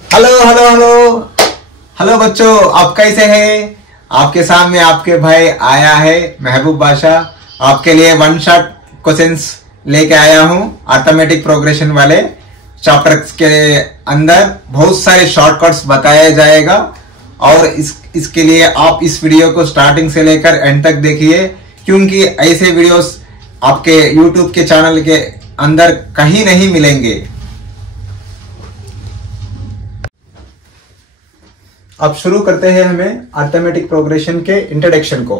Hello hello hello hello बच्चों, आप कैसे हैं? आपके सामने आपके भाई आया है महबूब बादशाह। आपके लिए वन शॉट क्वेश्चंस लेके आया हूं। अर्थमेटिक प्रोग्रेशन वाले चैप्टर के अंदर बहुत सारे शॉर्टकट्स बताया जाएगा और इसके लिए आप इस वीडियो को स्टार्टिंग से लेकर एंड तक देखिए, क्योंकि ऐसे वीडियोस आपके यूट्यूब के चैनल के अंदर कहीं नहीं मिलेंगे। अब शुरू करते हैं हमें अर्थमेटिक प्रोग्रेशन के इंट्रोडक्शन को।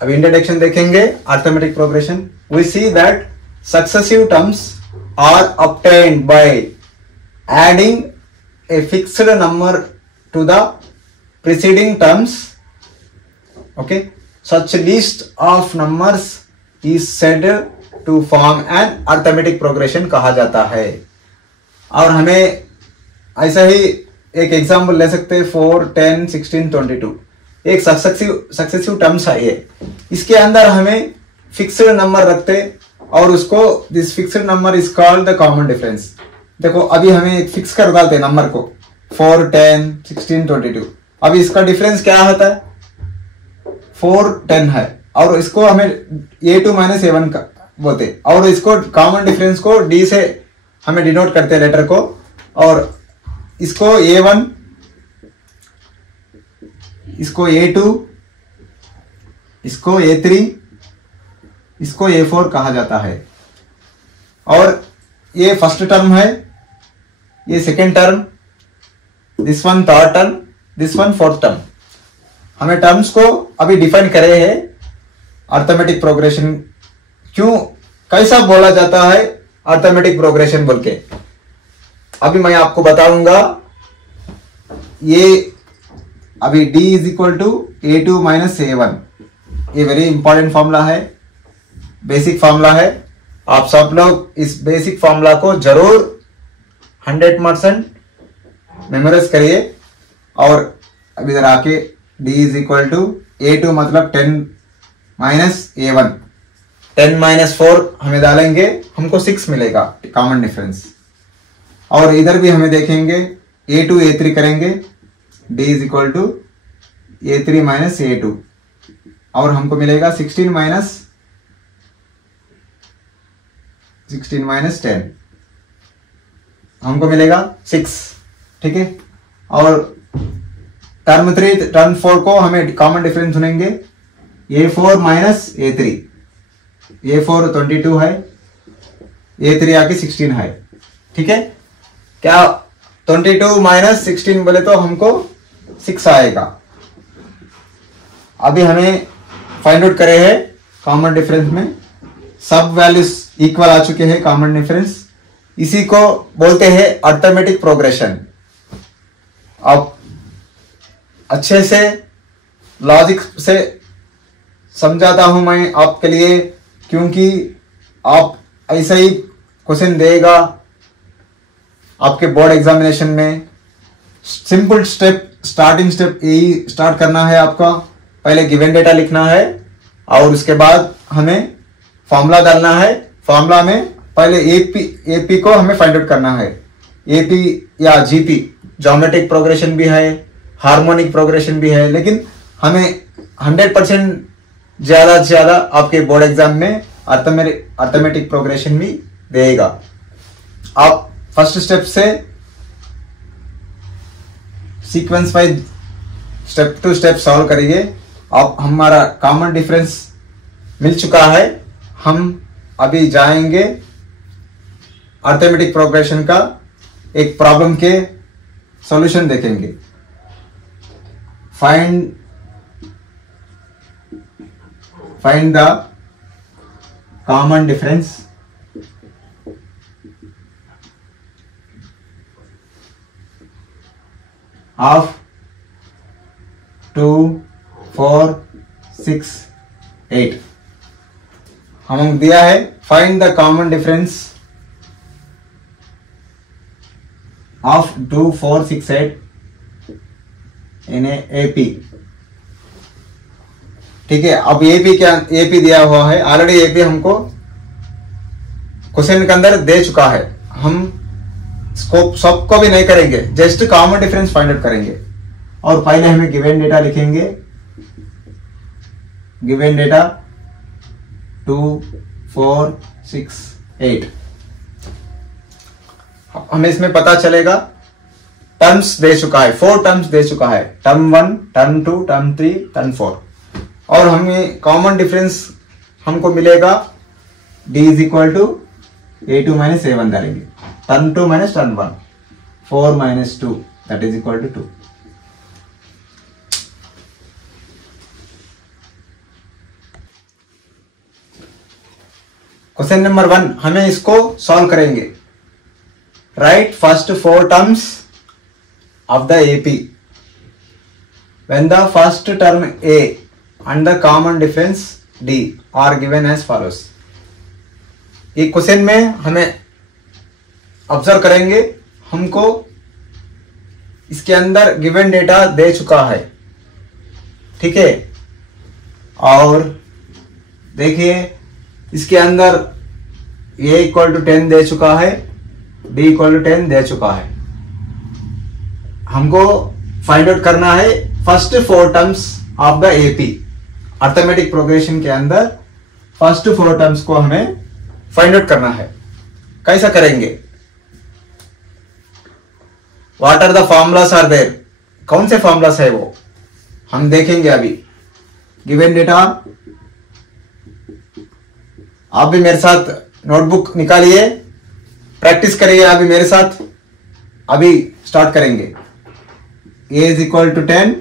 अब इंट्रोडक्शन देखेंगे arithmetic progression. We see that successive terms are obtained by adding a fixed number to the preceding terms. Okay, such list of numbers is said to form an arithmetic progression कहा जाता है। और हमें ऐसा ही एक example ले सकते हैं 4, 10, 16, 22। एक सक्सेसिव टर्म्स है ये। इसके अंदर हमें फिक्स्ड नंबर रखते और उसको this fixed number is called the common difference. देखो अभी हमें एक फिक्स कर डालते नंबर को 4, 10, 16, 22। अभी इसका डिफरेंस क्या होता है? 4, 10 है और इसको हमें A2 माइनस A1 का बोलते और इसको कॉमन डिफरेंस को D से हमें डिनोट करते हैं लेटर को, और इसको A1, इसको A2, इसको A3, इसको A4 कहा जाता है। और ये फर्स्ट टर्म है, ये second term, this one third term, this one fourth term. हमें टर्म्स को अभी डिफाइन करे हैं। अर्थमेटिक प्रोग्रेशन क्यों कैसा बोला जाता है अर्थमेटिक प्रोग्रेशन बोल के अभी मैं आपको बताऊंगा। ये अभी D is equal to A2 minus A1, ये वेरी इंपॉर्टेंट फॉर्मूला है, बेसिक फॉर्मूला है। आप सब लोग इस बेसिक फॉर्मूला को जरूर 100% मेमोराइज करिए। और अब इधर आके D is equal to A2 मतलब 10 माइनस A1, 10 माइनस 4 हमें डालेंगे, हमको 6 मिलेगा कॉमन डिफरेंस। और इधर भी हमें देखेंगे A2 A3 करेंगे, D is equal to A3 minus A2 और हमको मिलेगा 16 माइनस 10 हमको मिलेगा 6। ठीक है, और टर्म 3 टर्म 4 को हमें कॉमन डिफरेंस चुनेंगे A4 माइनस A3। A4 22 है, A3 आके 16 है। ठीक है, क्या 22 माइनस 16 बोले तो हमको 6 आएगा। अभी हमें फाइंड आउट करे हैं कॉमन डिफरेंस में सब वैल्यूज इक्वल आ चुके हैं कॉमन डिफरेंस। इसी को बोलते हैं अर्थमेटिक प्रोग्रेशन। अब अच्छे से लॉजिक से समझाता हूं मैं आपके लिए, क्योंकि आप ऐसा ही क्वेश्चन देगा आपके बोर्ड एग्जामिनेशन में। सिंपल स्टेप, स्टार्टिंग स्टेप यही स्टार्ट करना है आपका। पहले गिवन डेटा लिखना है और उसके बाद हमें फॉर्मूला डालना है। फॉर्मूला में पहले एपी को हमें फाइंड आउट करना है। एपी या जीपी ज्योमेट्रिक प्रोग्रेशन भी है, हार्मोनिक प्रोग्रेशन भी है, लेकिन हमें 100% ज्यादा से ज्यादा आपके बोर्ड एग्जाम में अर्थमेटिक प्रोग्रेशन भी देगा। आप फर्स्ट स्टेप से sequence wise step to step solve करिए। अब हमारा कॉमन डिफरेंस मिल चुका है। हम अभी जाएंगे अर्थमेटिक प्रोग्रेशन का एक प्रॉब्लम के सॉल्यूशन देखेंगे। Find the common difference of 2, 4, 6, 8 हमें दिया है। Find the common difference of 2, 4, 6, 8 in AP. ठीक है, अब एपी क्या, एपी दिया हुआ है ऑलरेडी। एपी हमको क्वेश्चन के अंदर दे चुका है। हम स्कोप सबको भी नहीं करेंगे, just common difference find out करेंगे। और पहले हमें गिवन डेटा लिखेंगे, गिवन डेटा 2 4 6 8। हमें इसमें पता चलेगा टर्म्स दे चुका है, 4 टर्म्स दे चुका है, टर्म 1, टर्म 2, टर्म 3, टर्म 4। और हमें कॉमन डिफरेंस हमको मिलेगा d is equal to a2 minus a1 डालेंगे, term 2 minus term 1, 4 minus 2 that is equal to 2। Question number 1 हमें इसको सॉल्व करेंगे। Write first 4 terms of the AP when the first term A and the common difference D are given as follows। ये question में हमें observe करेंगे, हमको इसके अंदर गिवन डेटा दे चुका है, ठीक है। और देखिए इसके अंदर A इक्वल टू 10 दे चुका है, D इक्वल टू 10 दे चुका है। हमको फाइंड आउट करना है first 4 terms of the AP. Arithmetic progression के अंदर फर्स्ट 4 टर्म्स को हमें फाइंड आउट करना है। कैसा करेंगे? What are the formulas are there, कौन से फॉर्मूलास है वो हम देखेंगे अभी। गिवन डेटा, आप भी मेरे साथ नोटबुक निकालिए, प्रैक्टिस करिए अभी मेरे साथ। अभी स्टार्ट करेंगे। a is equal to 10,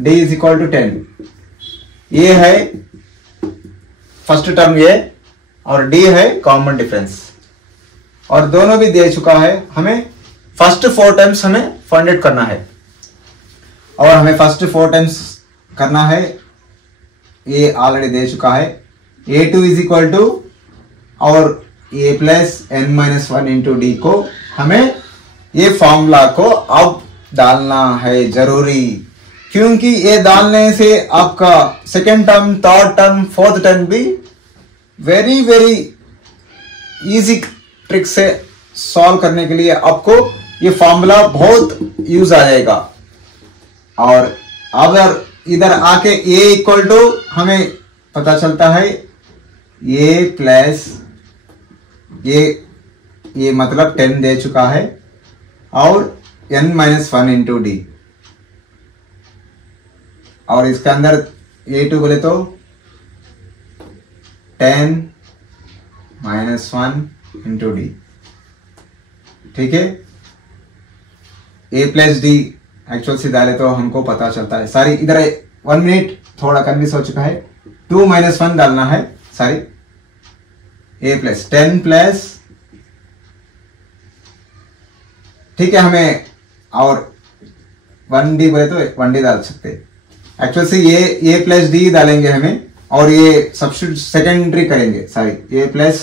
d is equal to 10। ये है फर्स्ट टर्म ये, और d है कॉमन डिफरेंस, और दोनों भी दे चुका है। हमें फर्स्ट 4 टर्म्स हमें फाइंड आउट करना है, और हमें फर्स्ट 4 टर्म्स करना है। ये ऑलरेडी दे चुका है। a2 इज इक्वल टू और a plus n minus 1 into D को हमें ये फॉर्मूला को अब डालना है जरूरी, क्योंकि ये डालने से आपका second term, third term, fourth term भी वेरी वेरी इजी ट्रिक से सॉल्व करने के लिए आपको ये फॉर्मूला बहुत यूज आ जाएगा। और अगर इधर आके a इक्वल टू हमें पता चलता है a प्लस ये मतलब 10 दे चुका है, और n माइनस 1 इंटू डी, और इसके अंदर a2 बोले तो 10 माइनस 1 इंटू डी, ठीक है। a प्लस डी एक्चुअल से डाले तो हमको पता चलता है, सॉरी इधर 1 मिनट थोड़ा कन्फ्यूज हो चुका है, 2 माइनस 1 डालना है, सॉरी a प्लस 10 प्लस, ठीक है। हमें और 1d बोले तो 1d डाल सकते हैं। एक्चुअल से ये a प्लस डी डालेंगे हमें, और ये सब्स्टिट्यूट सेकेंडरी करेंगे, sorry a plus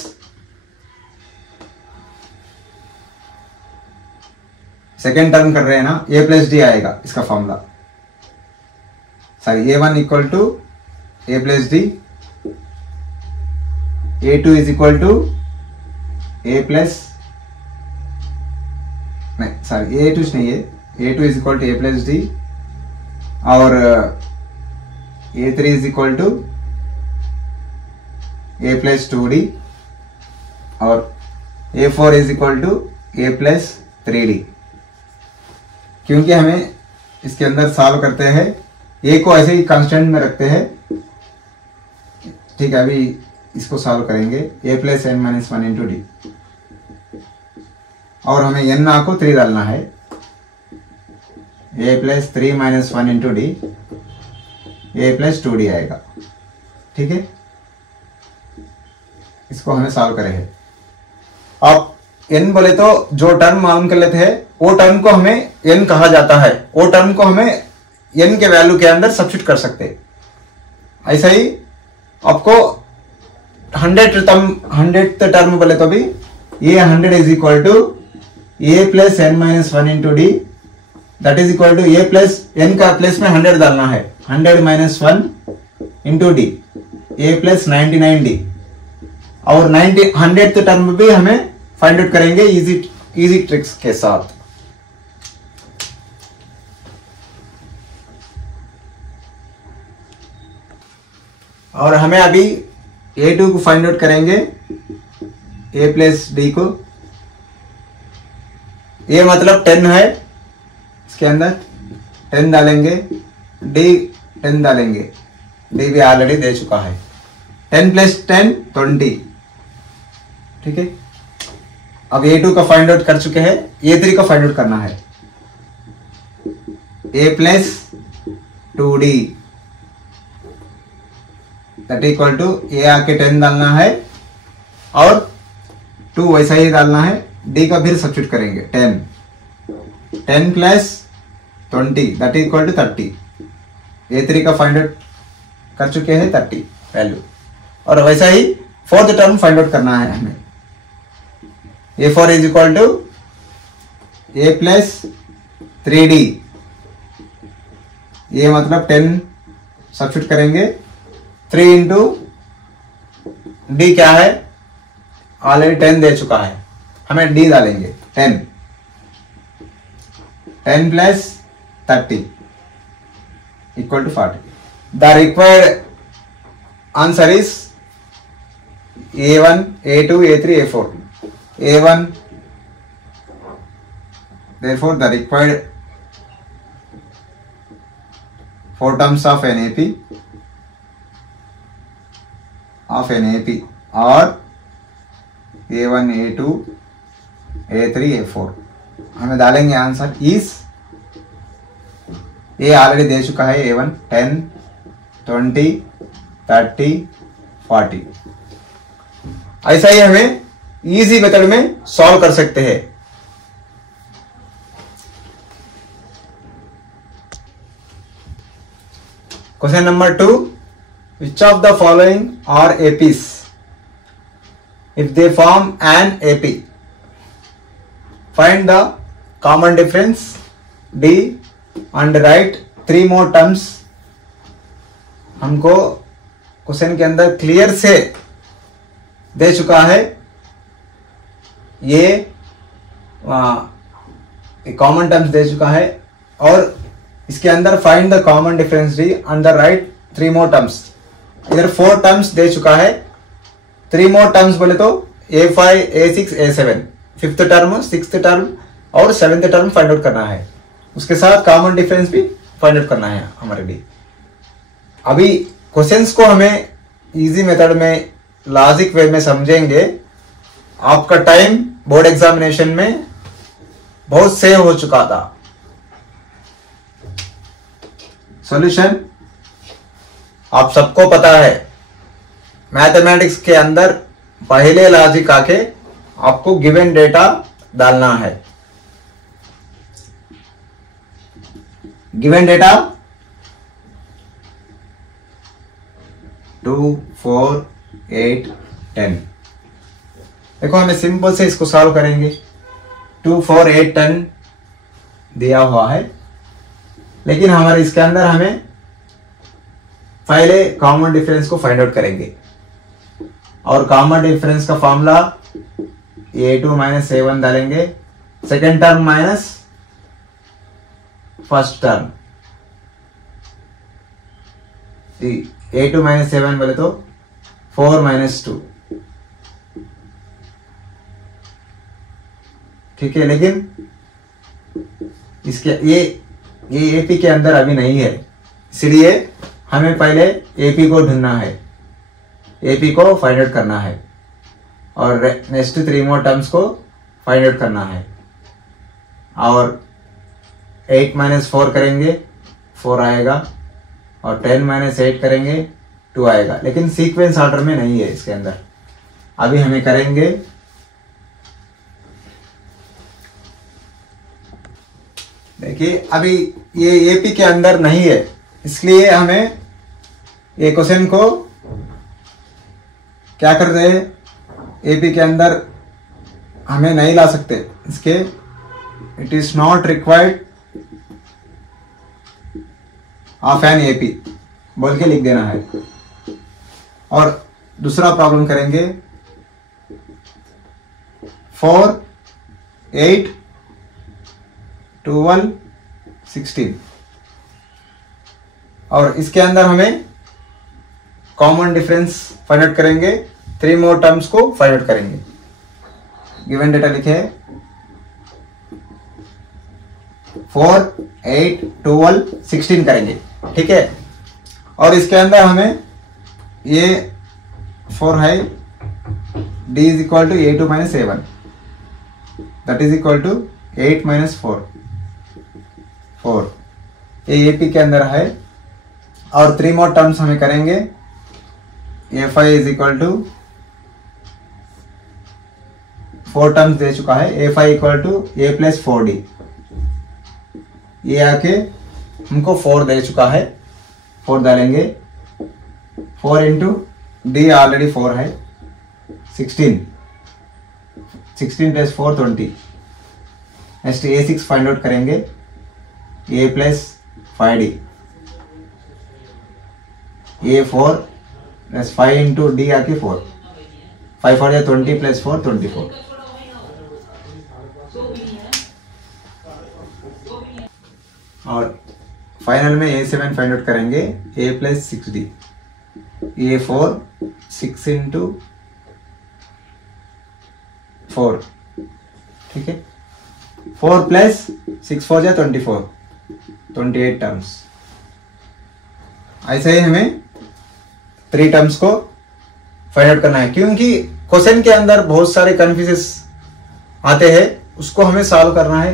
second term कर रहे हैं ना, a प्लस डी आएगा इसका formula, sorry a1 equal to a plus D, a2 is equal to a plus, नहीं सॉरी a2 नहीं है, a2 is equal to a plus D, और a3 is equal to a plus 2d, और a4 is equal to a plus 3d। क्योंकि हमें इसके अंदर solve करते हैं, a को ऐसे ही कांस्टेंट में रखते हैं, ठीक है। अभी इसको सॉल्व करेंगे, a plus n minus 1 into D, और हमें n को 3 डालना है, a plus 3 minus 1 into D, a plus 2d आएगा, ठीक है। इसको हमें सॉल्व करेंगे। अब n बोले तो जो टर्म मालूम कर लेते हैं, वो टर्म को हमें n कहा जाता है, वो टर्म को हमें n के वैल्यू के अंदर सब्स्टिट्यूट कर सकते हैं। ऐसा ही आपको 100th टर्म बोले तो भी ये 100 is equal to a plus n minus 1 into D, that is equal to a plus n का प्लेस में 100 डालना है, 100 minus 1 into D, a plus 99d, और 100th टर्म भी हमें फाइंड आउट करेंगे इजी इजी ट्रिक्स के साथ। और हमें अभी A2 को फाइंड आउट करेंगे, A प्लस डी को। A मतलब 10 है, इसके अंदर 10 डालेंगे, D 10 डालेंगे, D भी ऑलरेडी दे चुका है। 10 प्लस 10 20, ठीक है। अब A2 का फाइंड आउट कर चुके हैं, A3 का फाइंड आउट करना है। A plus 2D that equal to A आके 10 डालना है और 2 वैसा ही डालना है, D का फिर सब्स्टिट्यूट करेंगे। 10 plus 20 that equal to 30। A3 का फाइंड आउट कर चुके हैं 30 वैल्यू, और वैसा ही फोर्थ टर्म फाइंड आउट करना है हमें। A4 is equal to A plus 3D, ये मतलब 10 सब्स्टिट्यूट करेंगे। 3 इंटू डी क्या है, ऑलरेडी 10 दे चुका है, हमें डी डालेंगे। 10 plus 30 equal to 40। The required answer is A1, A2, A3, A4। A1, therefore the required 4 terms of an AP or A1, A2, A3, A4 हमें डालेंगे। आंसर इज A ऑलरेडी दे चुका है, A1 10, 20, 30, 40। ऐसा ही हमें इजी मेथड में solve कर सकते हैं। Question number 2, which of the following are APs if they form an AP? Find the common difference D and write 3 more terms। हमको क्वेश्चन के अंदर क्लियर से दे चुका है, ये कॉमन टर्म्स दे चुका है, और इसके अंदर find the common difference D and the right 3 more terms. इधर 4 टर्म्स दे चुका है, 3 मोर टर्म्स बोले तो A5, A6, A7, 5th term, 6th term और 7th टर्म फाइंड आउट करना है। उसके साथ कॉमन डिफरेंस भी फाइंड आउट करना है हमारे लिए। अभी क्वेश्चंस को हमें इजी मेथड में, लॉजिक वे में समझेंगे। आपका टाइम बोर्ड एग्जामिनेशन में बहुत सेव हो चुका था। सॉल्यूशन आप सबको पता है, मैथमेटिक्स के अंदर पहले लॉजिक आके आपको गिवन डेटा डालना है। Given data 2, 4, 8, 10। देखो हमें सिंपल से इसको सॉल्व करेंगे। 2, 4, 8, 10 दिया हुआ है, लेकिन हमारे इसके अंदर हमें पहले कॉमन डिफरेंस को फाइंड आउट करेंगे, और कॉमन डिफरेंस का फॉर्मूला A2 माइनस A1 डालेंगे, second term minus first term. A2 minus A1 बोले तो 4 माइनस 2, ठीक है। लेकिन इसके ये AP के अंदर अभी नहीं है, इसलिए हमें पहले AP को ढूंढना है, AP को फाइंड आउट करना है, और नेक्स्ट 3 मोर टर्म्स को फाइंड आउट करना है। और 8 माइनस 4 करेंगे 4 आएगा, और 10 माइनस 8 करेंगे 2 आएगा, लेकिन सीक्वेंस ऑर्डर में नहीं है इसके अंदर। अभी हमें करेंगे देखिए, अभी ये AP के अंदर नहीं है, इसलिए हमें ये क्वेश्चन को क्या कर रहे हैं, AP के अंदर हमें नहीं ला सकते, इसके it is not required of an AP बोल के लिख देना है। और दूसरा प्रॉब्लम करेंगे 4 8, 12, 16 और इसके अंदर हमें कॉमन डिफरेंस फाइंड आउट करेंगे, 3 मोर टर्म्स को फाइंड आउट करेंगे। गिवन डेटा लिखे 4, 8, 12, 16 करेंगे, ठीक है। और इसके अंदर हमें ये 4 है, d is equal to a2 minus a1 that is equal to 8 minus 4 ये AP के अंदर है। और 3 मोर टर्म्स हमें करेंगे, a5 is equal to 4 terms दे चुका है, a5 equal to a plus 4d, ये आके हमको 4 दे चुका है, 4 डालेंगे, 4 इंटू d ऑलरेडी 4 है, 16 plus 4 20। Next a6 find out करेंगे, a plus 5d, a4 plus 5 into d आके 4, 5 4 20 प्लस 4 24। और फाइनल में a7 फाइंड आउट करेंगे, a plus 6d, a4 6 into 4, ठीक है। 4 प्लस 6 4 24, 28 टर्म्स। ऐसे ही हमें 3 टर्म्स को फाइंड आउट करना है, क्योंकि क्वेश्चन के अंदर बहुत सारे कन्फ्यूजन आते हैं, उसको हमें सॉल्व करना है।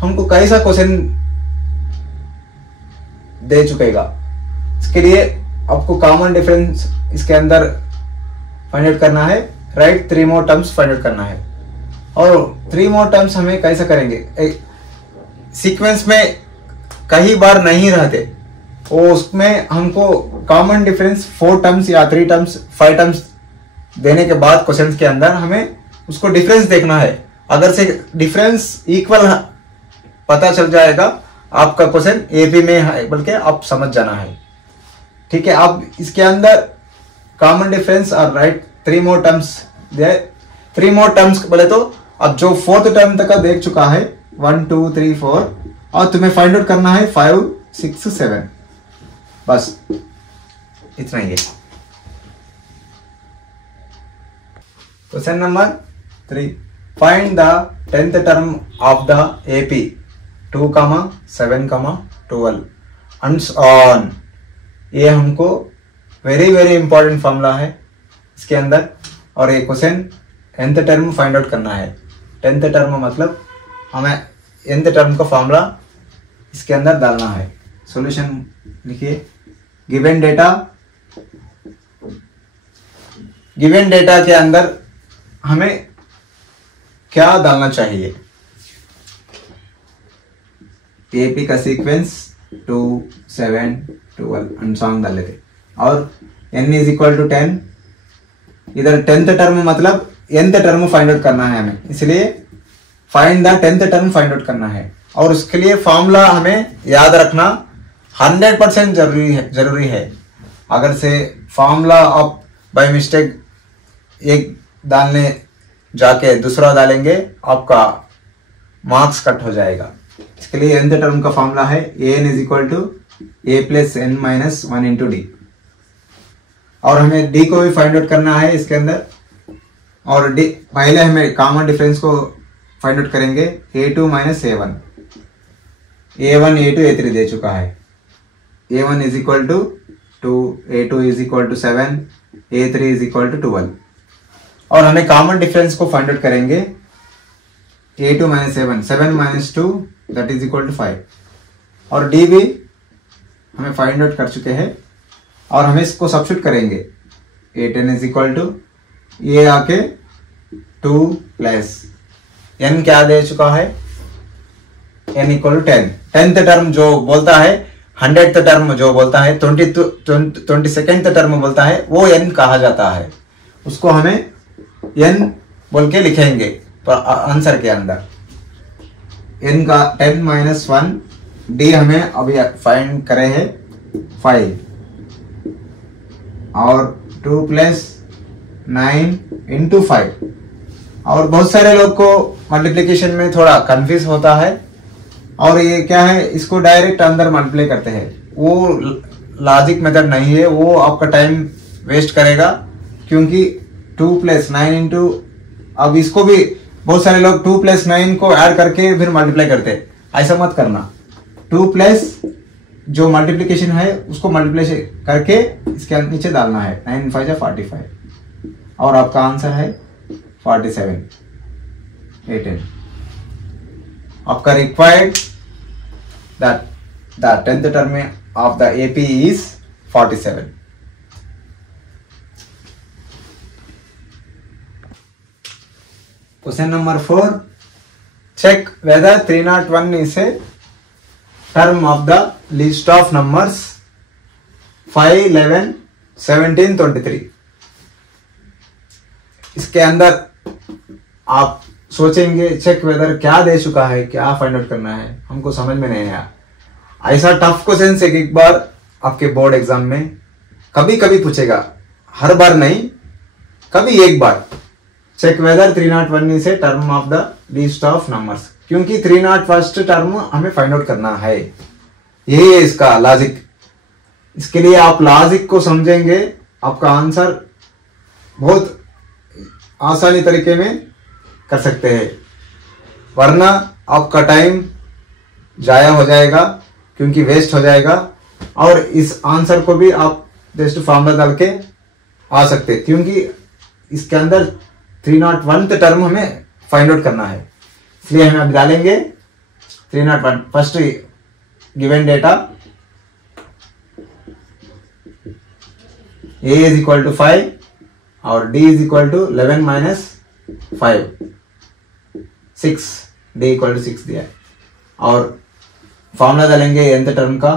हमको कैसा क्वेश्चन दे चुकेगा, इसके लिए आपको कॉमन डिफरेंस इसके अंदर फाइंड आउट करना है, राइट। 3 मोर टर्म्स फाइंड आउट करना है। और 3 मोर टर्म्स हमें कैसे करेंगे, सीक्वेंस में कई बार नहीं रहते, वो उसमें हमको कॉमन डिफरेंस 4 टर्म्स या 3 टर्म्स 5 टर्म्स देने के बाद क्वेश्चन के अंदर हमें उसको डिफरेंस देखना है। अगर से डिफरेंस इक्वल पता चल जाएगा, आपका क्वेश्चन AP में है, बल्कि आप समझ जाना है, ठीक है। अब इसके अंदर कॉमन डिफरेंस और राइट 3 मोर टर्म्स दे, 3 मोर टर्म्स बोले तो अब जो 4th टर्म तक का देख चुका है 1 2 3 4, और तुम्हें फाइंड आउट करना है 5 6 7, बस इतना ही है। Question number 3, find the 10th term of the AP 2, 7, 12 and on. ये हमको वेरी वेरी इंपॉर्टेंट फॉर्मूला है इसके अंदर, और ये question nth term find out करना है। 10th टर्म मतलब हमें nth टर्म का फॉर्मूला इसके अंदर डालना है। सॉल्यूशन लिखिए, गिवन डेटा के अंदर हमें क्या डालना चाहिए। AP का सीक्वेंस 2 7 12 एंड सॉन्ग डाल लेते, और n इज इक्वल टू 10। इधर 10th टर्म मतलब nth टर्म फाइंड आउट करना है हमें, इसलिए find the 10th term find out करना है। और उसके लिए फॉर्मूला हमें याद रखना 100% जरूरी है। अगर से फॉर्मूला आप बाय मिस्टेक एक डालने जाके दूसरा डालेंगे, आपका मार्क्स कट हो जाएगा। इसके लिए nth टर्म का फॉर्मूला है an is equal to a plus n minus 1 into D, और हमें d को भी फाइंड आउट करना है इसके अंदर। और d पहले हमें कॉमन डिफरेंस को फाइंड आउट करेंगे, a2 minus a1, a1 a2 a3 दे चुका है, a1 is equal to 2, a2 is equal to 7, a3 is equal to 12। और हमें कॉमन डिफरेंस को फाइंड आउट करेंगे, a2 minus a1, 7 minus 2 that is equal to 5। और d भी हमें find out कर चुके हैं, और हमें इसको सब्स्टिट्यूट करेंगे, a10 इज इक्वल टू ये आके 2 प्लस n क्या दे चुका है, n equal to 10। 10th term जो बोलता है, 100th टर्म जो बोलता है, 22nd टर्म बोलता है, वो n कहा जाता है। उसको हमें n बोल के लिखेंगे आंसर के अंदर। n का 10 माइनस 1, d हमें अभी फाइंड करे है 5, और 2 प्लस 9 इंटू 5। और बहुत सारे लोग को मल्टीप्लिकेशन में थोड़ा कंफ्यूज होता है, और ये क्या है, इसको डायरेक्ट अंदर मल्टीप्लाई करते हैं, वो लॉजिक मेथड नहीं है, वो आपका टाइम वेस्ट करेगा। क्योंकि 2 + 9 इंटू, अब इसको भी बहुत सारे लोग 2 + 9 को ऐड करके फिर मल्टीप्लाई करते हैं, ऐसा मत करना। 2 प्लस जो मल्टीप्लिकेशन है उसको मल्टीप्लाई करके इसके नीचे डालना है। 9 × 5 = 45 और आपका आंसर है 47 18। आपका required the 10th term of the AP is 47. Question number 4. Check whether 301 is a term of the list of numbers 5, 11, 17, 23. इसके अंदर आप सोचेंगे चेक वेदर क्या दे चुका है, क्या फाइंड आउट करना है, हमको समझ में नहीं आया। ऐसा टफ क्वेश्चन एक बार आपके बोर्ड एग्जाम में कभी कभी पूछेगा, हर बार नहीं, कभी एक बार। Check whether 301 is a term of the list of numbers, क्योंकि 301st टर्म हमें फाइंड आउट करना है, यही है इसका लॉजिक। इसके लिए आप लॉजिक को समझेंगे, आपका आंसर बहुत आसानी तरीके में कर सकते हैं, वरना आपका टाइम जाया हो जाएगा, क्योंकि वेस्ट हो जाएगा। और इस आंसर को भी आप जस्ट फॉर्मूला डाल के आ सकते, क्योंकि इसके अंदर 301th टर्म हमें फाइंड आउट करना है, इसलिए हम अब डालेंगे 301। फर्स्ट गिवन डेटा a = 5 और d = 11 - 5 6, d = 6 दिया है। और फॉर्मूला डालेंगे nth टर्म का,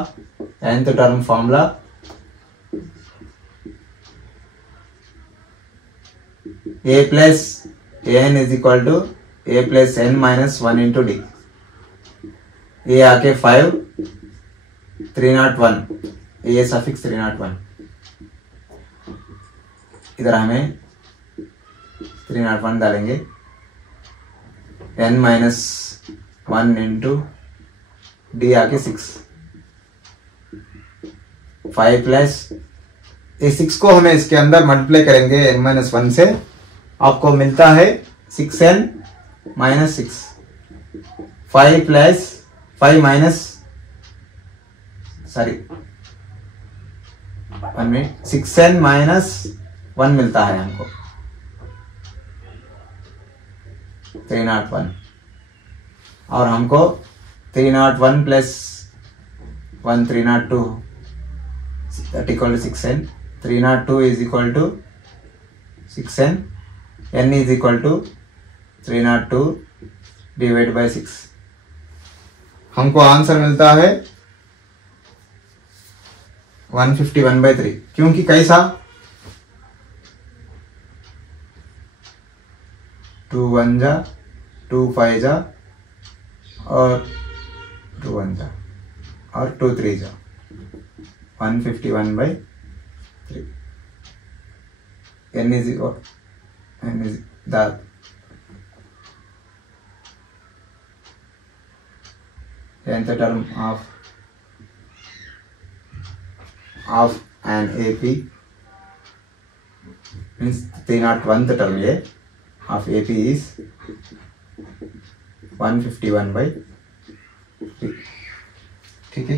nth term formula a + an = a + n - 1 × d। ये आके 5 301, ये सफिक्स 301, इधर हमें 301 डालेंगे, n - 1 × d आके 6, 5 प्लस ये 6 को हमें इसके अंदर मल्टीप्लाई करेंगे n - 1 से, आपको मिलता है 6n - 6। 5 प्लस 5 माइनस 6n - 1 मिलता है हमको 301, और हमको 301 + 1 302 that = 6n। 302 = 6n, n = 302 / 6। हमको आंसर मिलता है 151/3, क्योंकि कैसा 2 1 जा 2 5 जा और 2 1 जा और 2 3 जा 151/3। n is the nth term of an AP, means 301th term of AP is 151/3। ठीक है,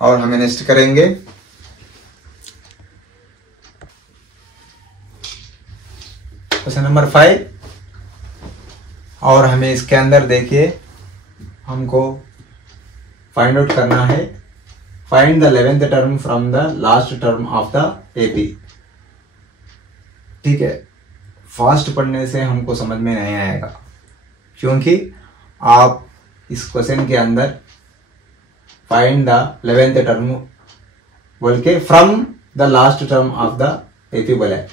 और हमें नेक्स्ट करेंगे क्वेश्चन नंबर 5, और हमें इसके अंदर देखिए हमको फाइंड आउट करना है, find the 11th term from the last term of the AP। ठीक है, फास्ट पढ़ने से हमको समझ में नहीं आएगा, क्योंकि आप इस क्वेश्चन के अंदर फाइंड द 11th टर्म बोल के from the last term of the AP बोला है।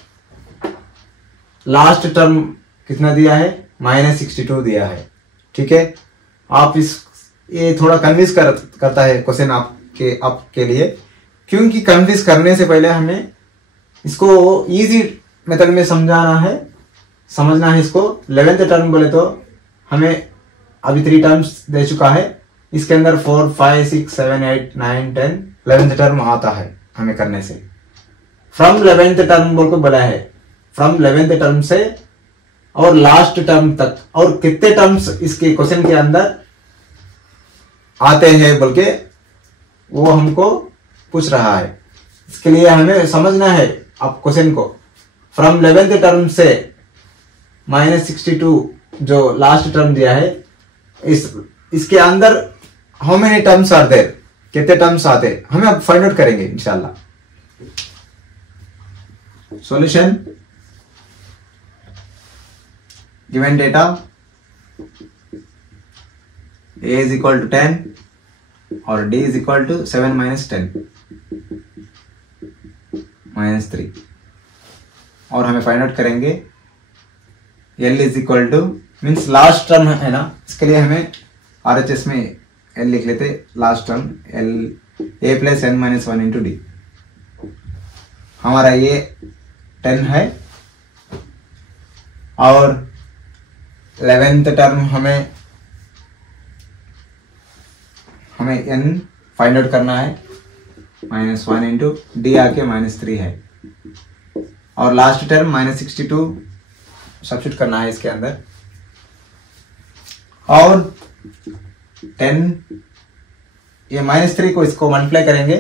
लास्ट टर्म कितना दिया है, -62 दिया है। ठीक है, आप ये थोड़ा कन्विंस करता है क्वेश्चन आपके लिए, क्योंकि कन्विंस करने से पहले हमें इसको इजी मेथड में समझना है इसको। 11th टर्म बोले तो हमें अभी 3 टर्म्स दे चुका है, इसके अंदर 4, 5, 6, 7, 8, 9, 10, 11th टर्म आता है हमें करने से। फ्रॉम 11th टर्म बोल को बोला है, फ्रॉम 11th टर्म से और लास्ट टर्म तक, और कितने टर्म्स इसके क्वेश्चन के अंदर आते हैं बोल के वो हमको पूछ रहा है। इसके लिए हमें समझना है अब क्वेश्चन को। फ्रॉम 11th टर्म से -62 जो लास्ट टर्म दिया है, इसके अंदर how many terms are there, कितने टर्म्स आते हैं हमें अब फाइंड आउट करेंगे इंशाल्लाह। Solution, given data a is equal to 10 और d is equal to 7 minus 10 minus 3, और हमें फाइंड आउट करेंगे l is equal to means last term है ना, इसके लिए हमें RHS में l लिख लेते, last term l a plus n minus 1 into D. हमारा ये 10 है और 11th टर्म हमें n फाइंड आउट करना है, -1 इंटू डी आके -3 है, और लास्ट टर्म -62 सब्स्टिट्यूट करना है इसके अंदर, और 10 ये -3 को इसको मल्टीप्लाई करेंगे,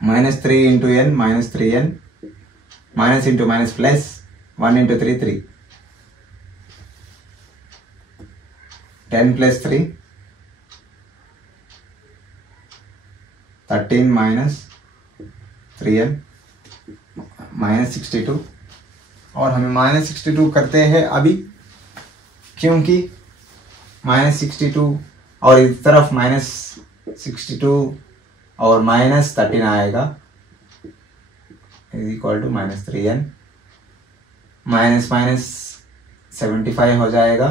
-3 into n -3n minus into minus plus 1 into 3 3 10 plus 3 13 minus 3n -62, और हमें -62 करते हैं अभी, क्योंकि -62 और इस तरफ -62 और -13 आएगा is equal to -3n, minus minus 75 हो जाएगा,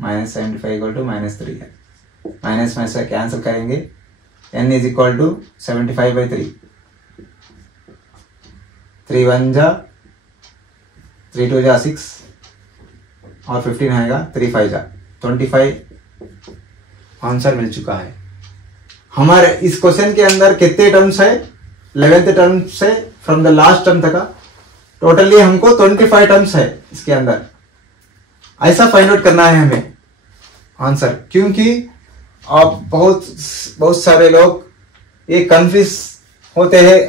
-75 इक्वल टू -3n, माइनस में से कैंसिल करेंगे, n इज इक्वल टू 75/3, 3 1 जा 3 2 जा 6 और 15 आएगा, 3 5 जा 25 आंसर मिल चुका है। हमारे इस क्वेश्चन के अंदर कितने टर्म्स है, 11th टर्म से फ्रॉम द लास्ट टर्म तक टोटली हमको 25 टर्म्स है इसके अंदर, ऐसा फाइंड आउट करना है हमें आंसर, क्योंकि अब बहुत सारे लोग ये कंफ्यूज होते हैं,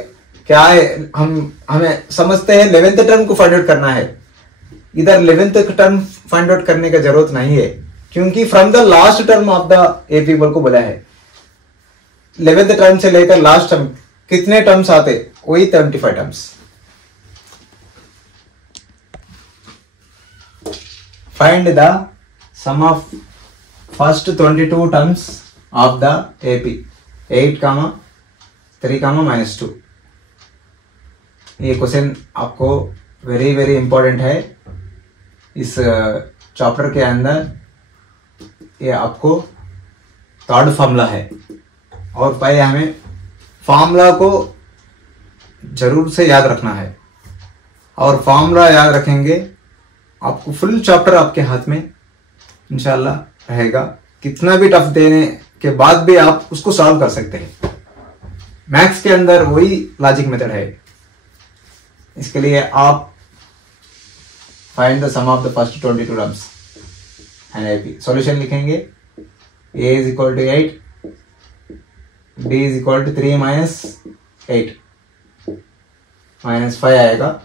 क्या है हमें समझते हैं 11th टर्म को फाइंड आउट करना है, इधर 11th टर्म फाइंड आउट करने का जरूरत नहीं है, क्योंकि from the last term of the A people को बोला है 11th टर्म से लेकर लास्ट टर्म कितने टर्म्स आते, वही 25 terms. Find the sum of first 22 terms of the AP 8, 3, -2। ये क्वेश्चन आपको वेरी वेरी इंपॉर्टेंट है इस चैप्टर के अंदर। ये आपको थर्ड फॉर्मूला है, और पहले हमें फॉर्मूला को जरूर से याद रखना है, और फॉर्मूला याद रखेंगे आपको फुल चैप्टर आपके हाथ में इंशाल्लाह रहेगा। कितना भी टफ देने के बाद भी आप उसको सॉल्व कर सकते हैं, मैथ्स के अंदर वही लॉजिक मेथड है। इसके लिए आप find the sum of the first 22 terms and AP. Solution लिखेंगे, a is equal to 8, d is equal to 3 - 8 -5 आएगा,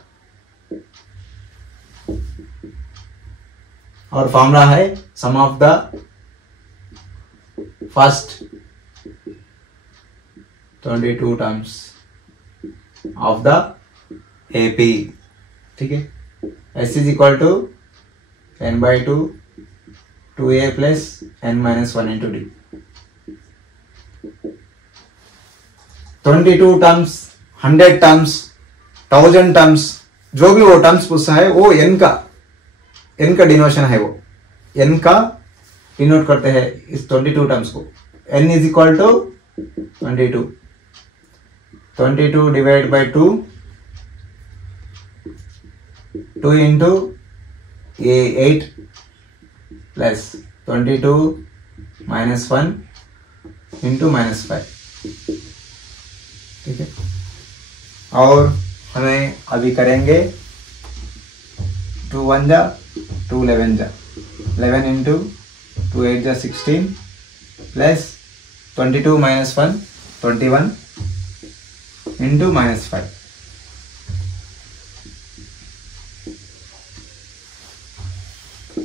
और फॉर्मूला है sum of the first 22 terms of the AP. ठीक है, s is equal to n/2 2a plus n-1 into D. 22 terms, 100 terms, 1000 terms, जो भी वो terms पूछा है वो n का डिनोशन है, वो n का डिनोट करते हैं इस 22 टर्म्स को। n is equal to 22 divide by 2 into 8 plus 22 minus 1 into -5, ठीक है। और हमें अभी करेंगे 2 1 जा 2 11 जा 11 इंटू 2 8 जा 16 plus 22 minus 1 21 into -5,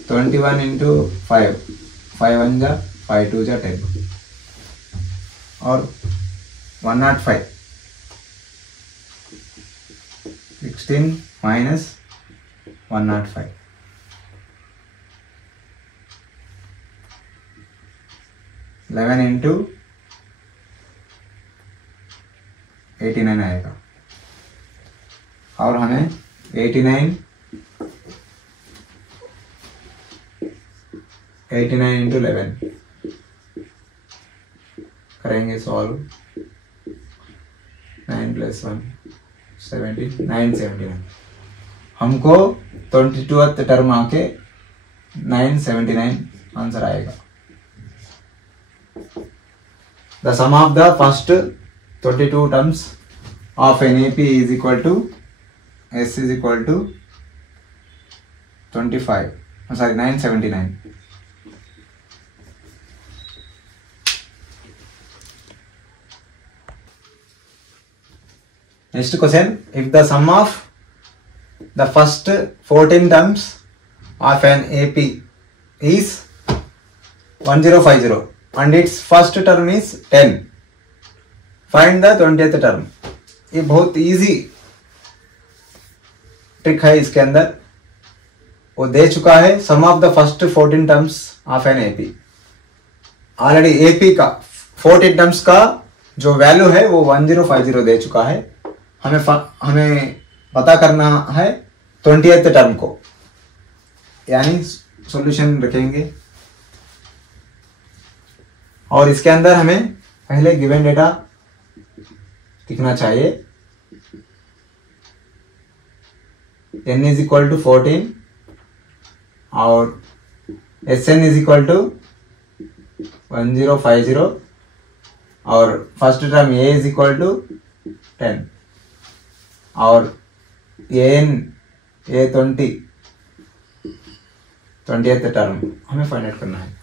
twenty one into 5 5 1 जा 5 2 जा 10 और 105 16 माइनस 105 11 इंटू 89 आएगा। और हमें 89 इंटू 11 करेंगे सॉल्व। 9 प्लस 1 17 979 हमको 22th टर्म आके 979 आंसर आएगा। The sum of the first 22 terms of an AP is equal to S is equal to 979. Next question, if the sum of the first 14 terms of an AP is 1050 and its first term is 10, find the 20th term. ये बहुत easy trick है। इसके अंदर वो दे चुका है sum of the first 14 terms of an AP. Already AP का 14 टर्म्स का जो वैल्यू है वो 1050 दे चुका है। हमें पता करना है 20th टर्म को, यानी सॉल्यूशन रखेंगे और इसके अंदर हमें पहले गिवन डेटा लिखना चाहिए। n इज इक्वल टू 14 और Sn इज इक्वल टू 1050 और first term a is equal to 10 और A20th टर्म हमें फाइंड आउट करना है।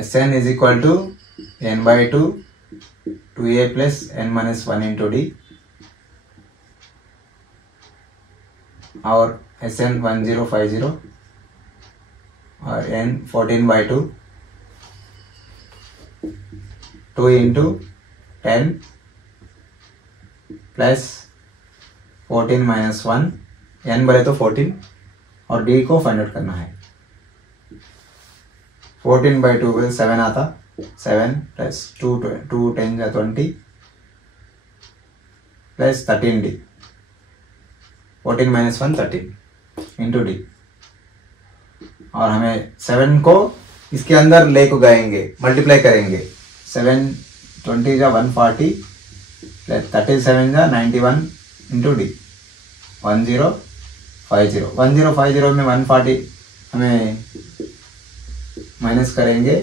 Sn is equal to n by 2 2a plus n minus 1 into d और Sn 1050 और n 14 by 2 2 into 10 plus 14 minus 1 n बोले तो 14 और d को फाइंड आउट करना है। 14 by 2 को 7 आता, 7 प्लस 2 10 जा 20 plus 13d 14 minus 1 13 into D और हमें 7 को इसके अंदर ले को गएंगे, मल्टीप्लाई करेंगे। 7 20 जा 140 प्लस 37 जा 91 इंटू डी 1050 में 140 हमें माइनस करेंगे,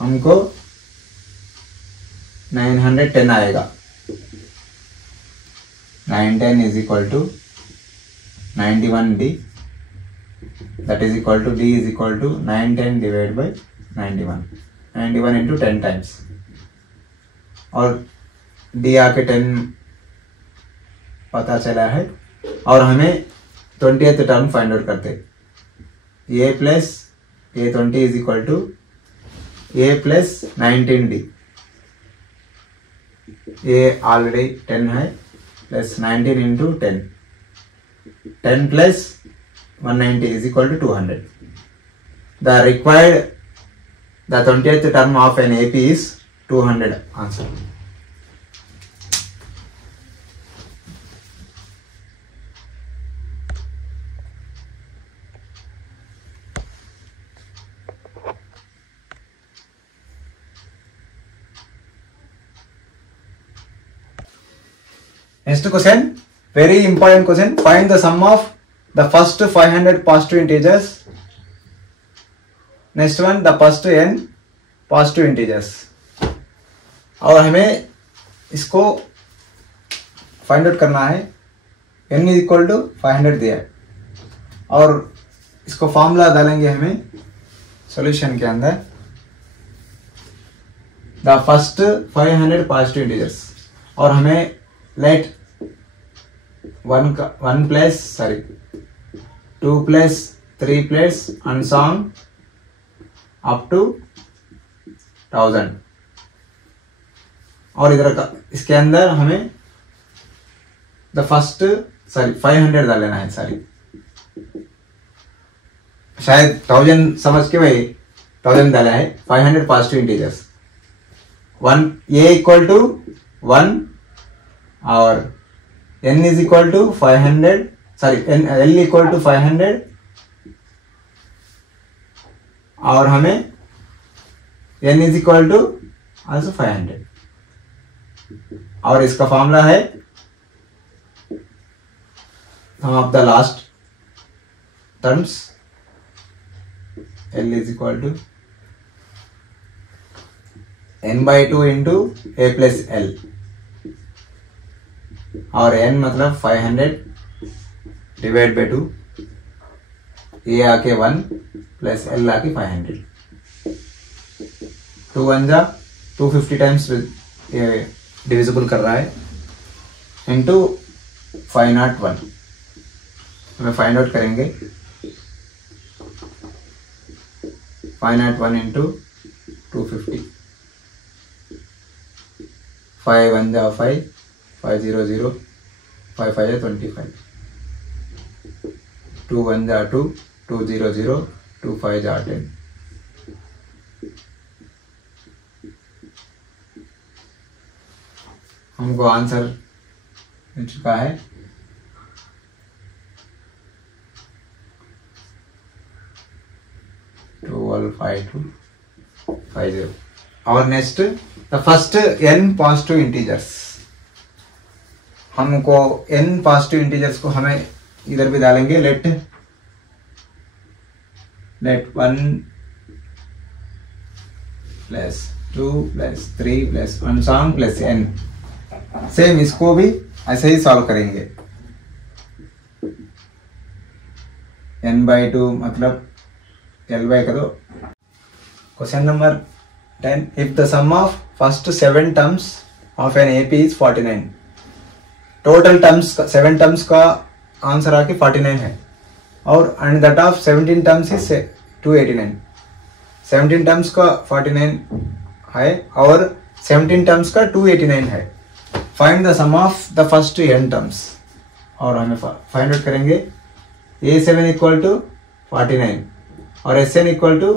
हमको 910 आएगा। 910 is equal to 91d that is equal to d is equal to 910 divide by 91 into 10 times और d आके 10 पता चला है और हमें 20th टर्म फाइंड आउट करते। a plus A20 is equal to a plus 19d a already 10 है plus 19 into 10 10 plus 190 is equal to 200। The required the 20th term of an AP is 200 answer. Next question, very important question. Find the sum of the first 500 positive integers. Next one, the first n positive integers. और हमें इसको find out करना है. n is equal to 500 दिया है और इसको formula डालेंगे हमें सॉल्यूशन के अंदर. द फर्स्ट 500 पॉजिटिव इंटीजर्स और हमें let 1 plus 2 plus 3 plus and so on up to 1000 और इधर का इसके अंदर हमें द फर्स्ट 500 डाल लेना है. शायद 1000 समझ के भाई 1000 डाला है. 500 positive integers 1 a equal to 1 और n is equal to 500 l equal to 500 और हमें n is equal to also 500 और इसका फॉर्मूला है sum of the last terms L is equal to n by 2 into a plus L और n मतलब 500 divide by 2 a आके 1 plus L आके 500 2 1 जा 250 टाइम्स डिविजिबल कर रहा है इंटू 501 हमें फाइंड आउट करेंगे. 501 इंटू 250 5 1 जा 5 5 0 0 5 5 जा 25 2 1 जा 2 2 0 0 2 5 जा 10 हमको आंसर मिल चुका है. और next the first n positive integers. हमको n पॉजिटिव इंटीजर्स को हमें इधर भी डालेंगे. Let 1 plus 2 plus 3 plus and so on plus n. Same इसको भी ऐसे ही सॉल्व करेंगे. n by 2 मतलब L by करो. Question number 10. If the sum of first 7 terms of an AP is 49. Total terms 7 terms का आंसर आके 49 है और and that of 17 terms is 289. 17 terms का 49 है और 17 टर्म्स का 289 है. Find the sum of the first n terms और हमें फाइंड आउट करेंगे. A7 इक्वल टू 49 और Sn equal to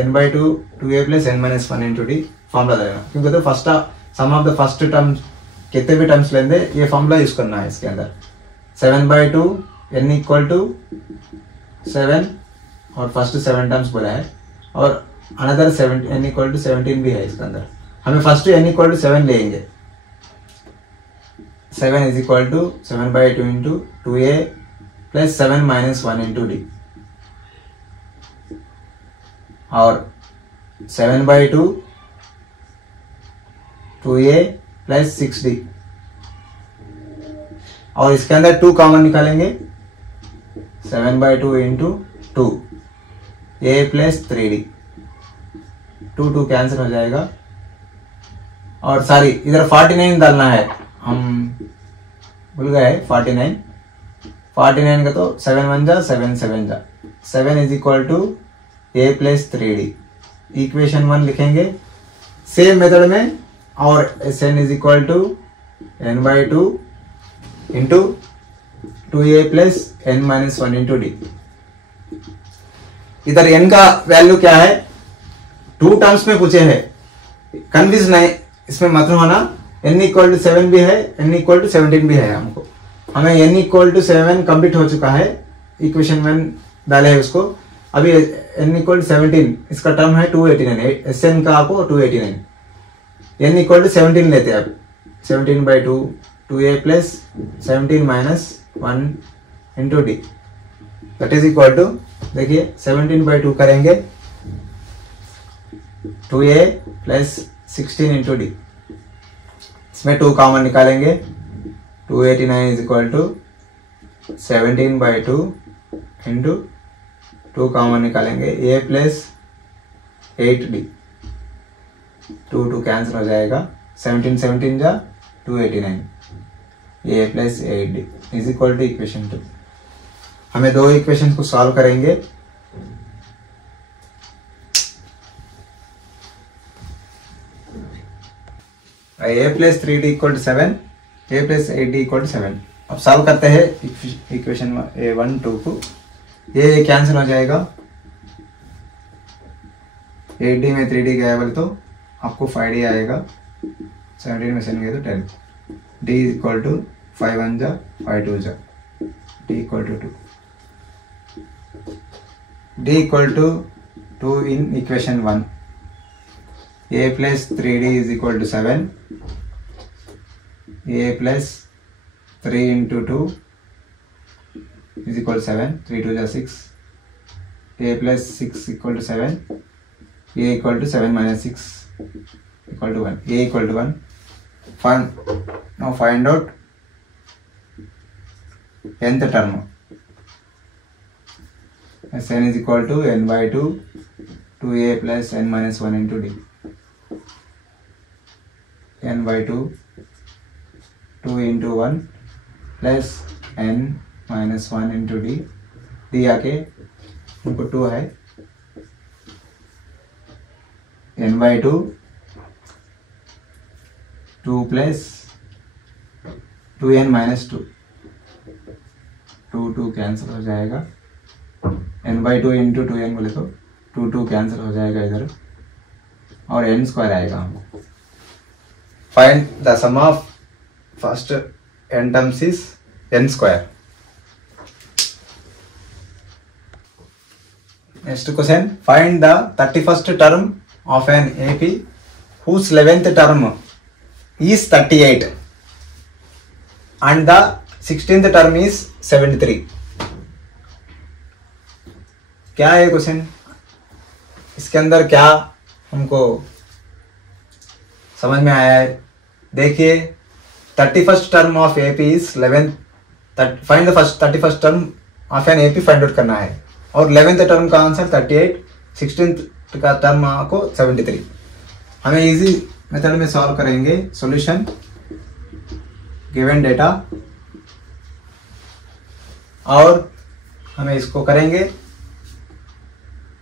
n by 2 2a plus n minus 1 into D. Formula देना क्योंकि तो first sum of the first term कितने भी terms लेंगे ये फॉर्मूला यूज करना है इसके अंदर. 7 by 2 n इक्वल टू 7 और फर्स्ट 7 टर्म्स बोला है और अनदर 7 n इक्वल टू 17 भी है इसके अंदर. हमें फर्स्ट n इक्वल टू 7 लेंगे. 7 is equal to 7 by 2 into 2a plus 7 minus 1 into D और 7 by 2 2a प्लस 6d और इसके अंदर 2 कॉमन निकालेंगे. 7 by 2 into 2 a plus 3d 2 cancel हो जाएगा और सॉरी इधर 49 डालना है. हम भूल गए 49 का तो 7 1 जा 7 7 जा 7 is equal to a plus 3d. Equation 1 लिखेंगे सेम मेथड में और Sn is equal to n by 2 into 2a plus n minus 1 into D. इधर n का वैल्यू क्या है 2 टर्म्स में पूछे हैं. कन्फ्यूज नहीं इसमें मत होना. n इक्वल टू 7 भी है n इक्वल टू 17 भी है. हमको हमें n इक्वल टू 7 कंप्लीट हो चुका है. इक्वेशन 1 डाले है उसको. अभी n इक्वल टू 17 इसका टर्म है 289. Sn का आपको 289 n इक्वल टू 17 लेते हैं. अब 17 by 2 2a plus 17 minus 1 into d that is equal to, देखिए 17/2 करेंगे 2a plus 16 into d, इसमें 2 कॉमन निकालेंगे 289 is equal to 17/2 into 2 common निकालेंगे a plus 8d, 2 कैंसिल हो जाएगा, 17 जा 289, a plus 8d is equal to equation 2। हमें दो इक्वेशन को सॉल्व करेंगे। a plus 3d equal to 7, a plus 8d equal to 7। अब सॉल्व करते हैं इक्वेशन 1 2 को, ये कैंसिल हो जाएगा, 8d में 3d गया बोले तो आपको 5d आएगा, 17 में 7 गया तो 10, d इज इक्वल टू 5 1 जा 5 2 जा, d equal to 2, d equal to 2 in equation 1, a plus 3d is equal to 7, a plus 3 into 2 is equal to 7, 3 2 is 6, a plus 6 equal to 7, a equal to 7 minus 6 equal to 1, a equal to 1. Now find out nth term. N is equal to n by 2 2a plus n minus 1 into d, n by 2 2 into 1 plus n minus 1 into d, d आके हमको 2 है, n by 2 2 plus 2n minus 2, 2 cancel हो जाएगा, n by 2 into 2n बोले तो 2 cancel हो जाएगा इधर और n स्क्वायर आएगा हमको। Find the sum of first n terms is n square. Next question, find the 31st term of an AP whose 11th term is 38 and the 16th term is 73. क्या है question, इसके अंदर क्या हमको समझ में आया है? देखिए 31st term of AP is 11th, find the first 31st term of an AP find out करना है और 11th टर्म का आंसर 38, 16th का टर्म को 73। हमें इजी मेथड में सॉल्व करेंगे, सॉल्यूशन गिवन डेटा और हमें इसको करेंगे,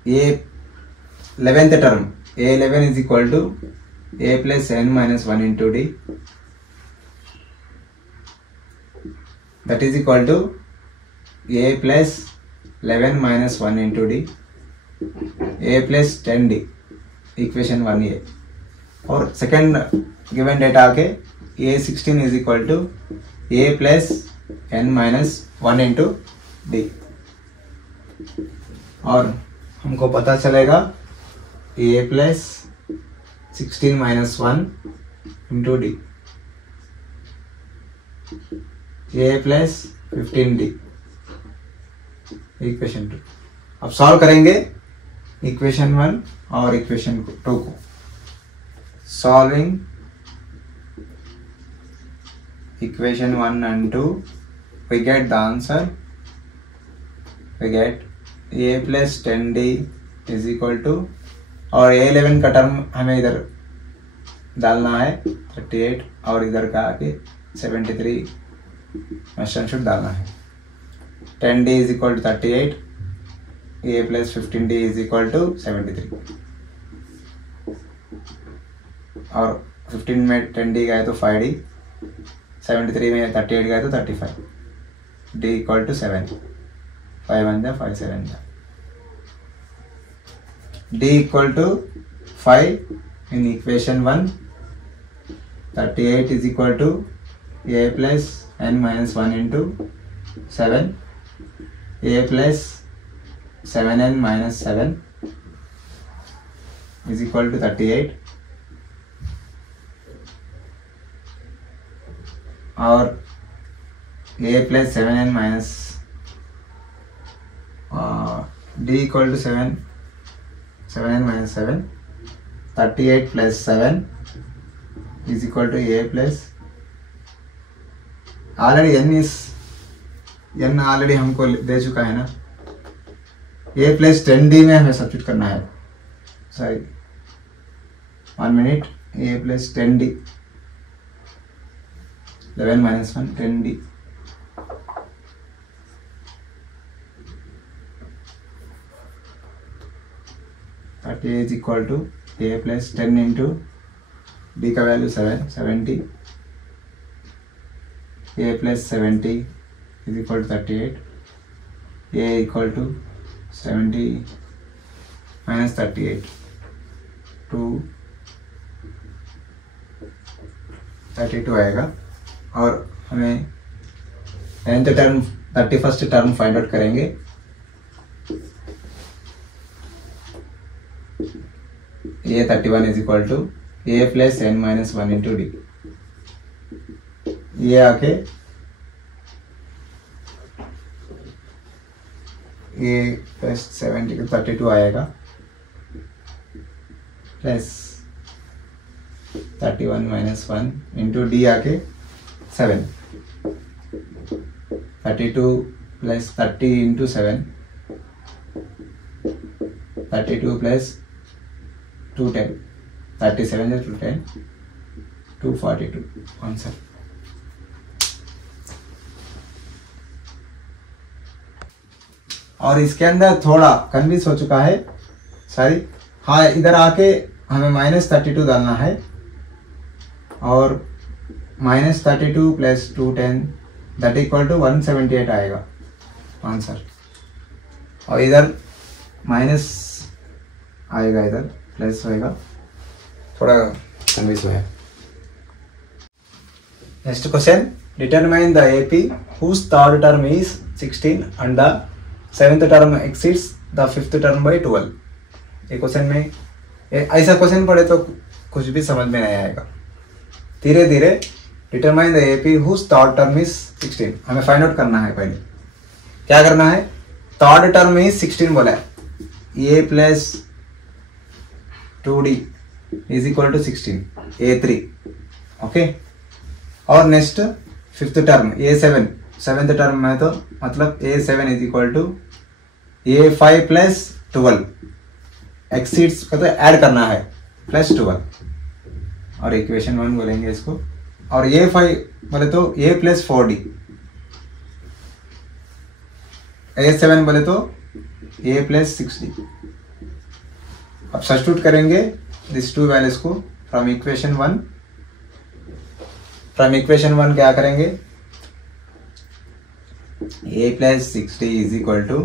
ये 11th term a11 is equal to a plus n minus 1 into d, that is equal to a plus 11 minus 1 into d, a plus 10d, equation 1a। और second given data आके a16 is equal to a plus n minus 1 into d, और हमको पता चलेगा a plus 16 minus 1 into d, a plus 15d, equation 2। अब solve करेंगे equation 1 और equation 2 को। Solving equation 1 and 2, we get the answer, we get a plus 10d is equal to, और a11 का टर्म हमें इधर डालना है 38 और इधर का आके 73 वेस्टर्न शुड डालना है। 10d is equal to 38, a plus 15d is equal to 73, और 15 में 10d गए तो 5d, 73 में 38 गए तो 35, d equal to 7, 5 1 जा 5 7 जा, d equal to 5 in equation 1, 38 is equal to a plus n minus 1 into 7, a plus 7n minus 7 is equal to 38, और a plus 7n minus d equal to 7n minus 7, 38 plus 7 is equal to a plus, already n already हमको दे चुका है ना, a plus 10d में हमें substitute करना है, sorry 1 minute, a plus 10d 11 minus 1 10d, that is equal to a plus 10 into d का value 70, a plus 70 is equal to 38, a equal to 70 minus 38 to 32 आएगा। और हमें nth term 31st term find out करेंगे। a 31 is equal to a plus n minus 1 into d, ये आके a plus 70 32 आएगा plus 31 minus 1 into d आके 7, 32 plus 30 into 7, 32 plus 210, 37 is 210, 242 answer. और इसके अंदर थोड़ा कन्फ्यूज हो चुका है, सॉरी, हाँ इधर आके हमें -32 डालना है और -32 प्लस 210 दैट इक्वल टू 178 आएगा आंसर। और इधर माइनस आएगा, इधर प्लस होएगा, थोड़ा कन्फ्यूज हुआ है। Next question, determine the AP whose third term is 16 and the 7th term exceeds the 5th term by 12। ये क्वेश्चन में ऐसा क्वेश्चन पढ़े तो कुछ भी समझ में नहीं आएगा। धीरे धीरे determine the AP whose third term is 16 हमें फाइंड आउट करना है। पहले क्या करना है, थर्ड टर्म इज 16 बोला है, a plus 2d is equal to 16 a3, okay. और next 5th term a7, 7th term में तो मतलब a7 is equal to a5 plus 12, exceeds का तो ऐड करना है प्लस 12, और इक्वेशन 1 बोलेंगे इसको। और a5 बोले तो a प्लस 4d, a7 बोले तो a प्लस 6d। अब सब्स्टिट्यूट करेंगे दिस टू वैल्यूज को फ्रॉम इक्वेशन 1। फ्रॉम इक्वेशन 1 क्या करेंगे, a plus 6d is equal to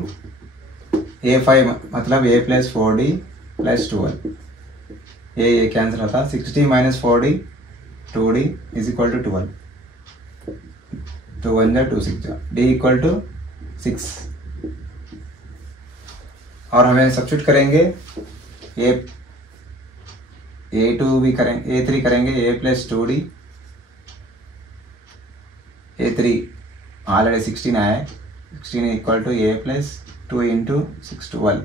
a5 मतलब a प्लस 4d प्लस 12, ये कैंसिल होता, 6d minus 4d 2d is equal to 12, 2 1 2 6 d equal to 6। और हमें सब्स्टिट्यूट करेंगे a2 भी करेंगे, a3 करेंगे, a plus 2d, a3 already 16 आया है, 16 equal to a plus 2 into 6 12,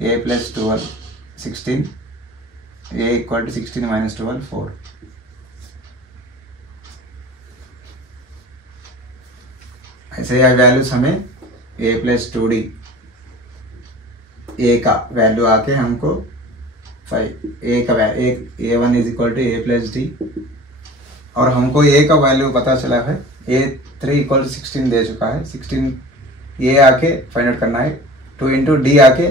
a plus 12 16, a equal to 16 minus 12 4। ऐसे यह वैल्यूज हमें a प्लस 2d, a का वैल्यू आके हमको 5, a का a1 is equal to a plus d, और हमको a का वैल्यू पता चला है a3 इक्वल टू 16 दे चुका है, 16 a आके फाइंड आउट करना है, 2 इंटू d आके